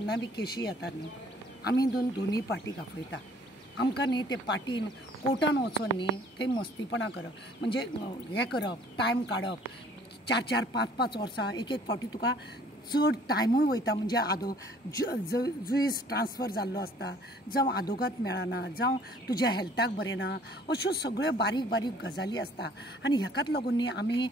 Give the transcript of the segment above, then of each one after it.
जेन्ना बी केशी येतात न्ही आमी दोनी पार्टी आपयता आमकां न्ही ते पार्टीन कोर्टान वचोन न्ही थंय मस्तीपणां करप म्हणजे हें करप टायम काडप 4-4, 5-5 वर्सां एक फावटी तुका चड टायमूय वयता म्हणजे जुयस ट्रान्सफर जाल्लो आसता जावं आदोगाद मेळना जावं तुज्या हेल्थाक बरें ना अश्यो सगळ्यो बारीक बारीक गजाली आसता आनी हेकाच लागून न्ही आमी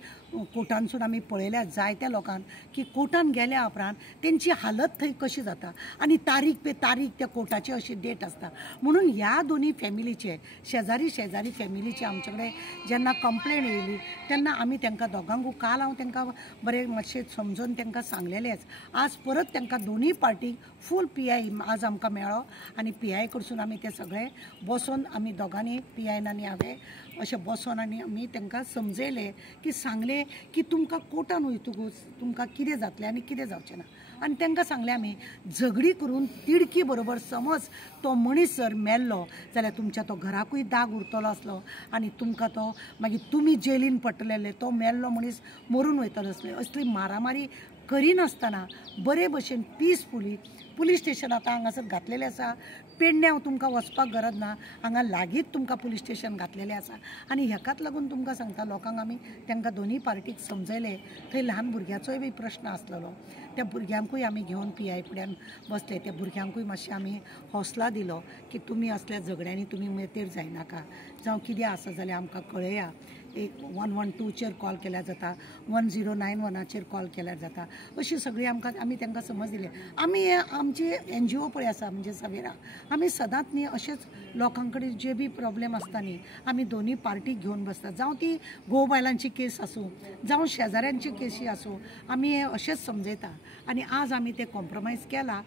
कोर्टानसून आमी पळयल्या जायत्या लोकांक की कोर्टान गेल्या उपरांत तेंची हालत थंय कशी जाता आनी तारीख पे तारीख त्या कोर्टाची अशी डेट आसता म्हणून ह्या दोनी फॅमिलीचे शेजारी फॅमिलीचे आमचे कडेन जेन्ना कंप्लेंट येयली तेन्ना आमी तांकां दोगांकूय काल हांव तांकां बरें मातशें समजोवन तांकां सांगलेलें आज परत तांकां दोनी पार्टीक फूल PI आज आमकां मेळ्ळो आनी PI कडसून आमी ते सगळे बसोन आमी दोगांनी PI आनी हांवें अशें बसोन आनी आमी तांकां समजयलें की सांगलें की तुमकां कोर्टान वयतकूच तुमकां कितें जातलें आनी कितें जावचें ना आनी तांकां सांगलें आमी झगडी करून तिडकी बरोबर समज तो मनीस जर मेल्लो जाल्यार तुमच्या तो घराकूय दाग उरतलो आसलो आनी तुमकां तो मागीर तुमी जेलीन पडटलेले तो मेल्लो मनीस मरून वयतलो आसले असली मारामारी करिनासतना बरे भशेन पीसफुली पुलीस स्टेशन आतां हांगासर घातलेलें आसा पेडण्यां तुमकां वचपाक गरज ना हांगा लागींच तुमकां पुलीस स्टेशन घातलेलें आसा आनी हेकाच लागून तुमकां सांगता लोकांक आमी तांकां दोनी पार्टीक समजयलें थंय ल्हान भुरग्याचोय बी प्रश्न आसलेलो त्या भुरग्यांकूय आमी घेवन PI फुड्यान बसले त्या भुरग्यांकूय मातशें आमी हौसला दिलो की तुमी असल्या झगड्यांनी तुमी मेतेर जायनाका जावं कितें आसा जाल्यार आमकां कळया एक 112चेर कॉल केल्यार जाता 1091चेर कॉल केल्यार जाता अशी सगळी आमी तांकां समज दिली आमी आमची NGO पळय आसा म्हणजे सवेरा आमी सदांच न्ही अशेंच लोकां कडेन जे बी प्रॉब्लेम आसता न्ही आमी दोनी पार्टीक घेवन बसता जावं ती घोव बायलांची केस आसूं जावं शेजाऱ्यांची केसी आसूं आमी हे अशेंच समजयता आनी आज आमी ते कॉम्प्रमायज केला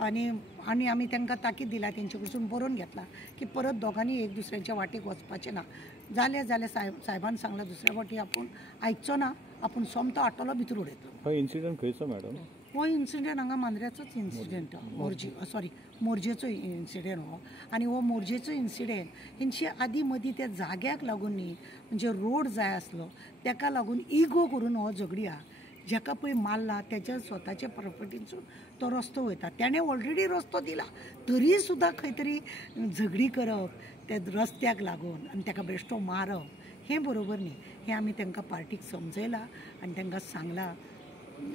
आनी आमी तांकां ताकीद दिला तेंचे कडसून बरोवन घेतला की परत दोगांनी एक दुसऱ्याच्या वाटेक वचपाचें ना जालें सायबान सांगलां दुसऱ्या फावटी आपूण आयकचो ना आपूण सोमतो आटलो भितर उडयतलो हो इन्सिडंट खंयचो मॅडम हो इन्सिडंट हांगा मांद्र्याचोच इन्सिडंट मोरजेचो इन्सिडंट हो आनी हो मोरजेचो इन्सिडंट हेंची आदी मदीं त्या जाग्याक लागून न्ही म्हणजे रोड जाय आसलो ताका लागून इगो करून हो झगडी हा जेका पळय मारला त्याच्या स्वताच्या प्रॉपर्टीसून तो रस्तो वयता त्याने ऑलरेडी रस्तो दिला तरी सुद्दां खंय तरी झगडी करप त्या रस्त्याक लागून आनी ताका बेश्टो मारप हें बरोबर न्ही हें आमी तांकां पार्टीक समजयलां आनी तांकां सांगलां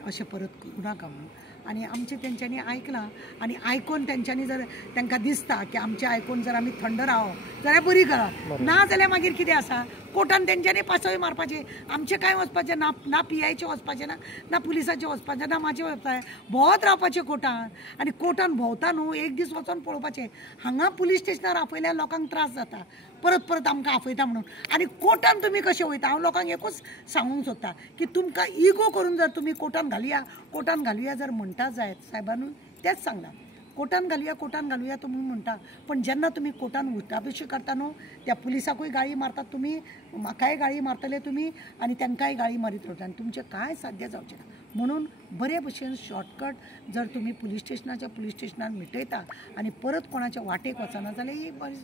अशें परत करूं नाका म्हणून आनी आमचें तेंच्यांनी आयकलां आनी आयकून तेंच्यांनी जर तांकां दिसता की आमचें आयकून जर आमी थंड रावप जाल्यार बरी गजाल ना जाल्यार मागीर कितें आसा कोर्टान तेंच्यांनी पासय मारपाचें आमचें कांय वचपाचें ना PIचें वचपाचें ना पुलिसाचें वचपाचें ना म्हाजें वचपाचें भोंवत रावपाचें कोर्टान आनी कोर्टान भोंवता न्हू एक दीस वचोन पळोवपाचें हांगा पुलीस स्टेशनार आपयल्यार लोकांक त्रास जाता परत आमकां आपयता म्हणून आनी कोर्टान तुमी कशें वयता हांव लोकांक एकूच सांगूंक सोदता की तुमकां इगो करून जर तुमी कोर्टान घालुया जर म्हणटा जायत सायबानूय तेंच सांगलां कोर्टान घालुया तुमी म्हणटा पण जेन्ना तुमी कोर्टान उठाबशी करता न्हू त्या पुलिसाकूय गाळी मारतात तुमी म्हाकाय गाळी मारतले तुमी आनी तांकांय गाळी मारीत रावता आनी तुमचें कांय साध्य जावचें ना म्हणून बरे भशेन शॉर्टकट जर तुमी पुलीस स्टेशनान मिटयता आनी परत कोणाच्या वाटेक वचना जाल्यार ही बरी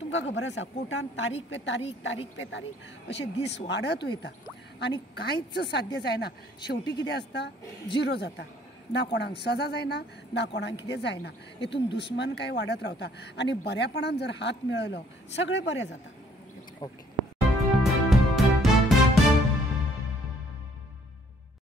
तुमकां खबर आसा कोर्टान तारीख पे तारीख अशे दीस वाडत वयता आनी कांयच साध्य जायना शेवटी कितें आसता झिरो जाता ना कोणाक सजा जायना ना कोणाक कितें जायना हेतून दुस्मानकाय वाडत रावता आनी बऱ्यापणान जर हात मेळयलो सगळें बरें जाता ओके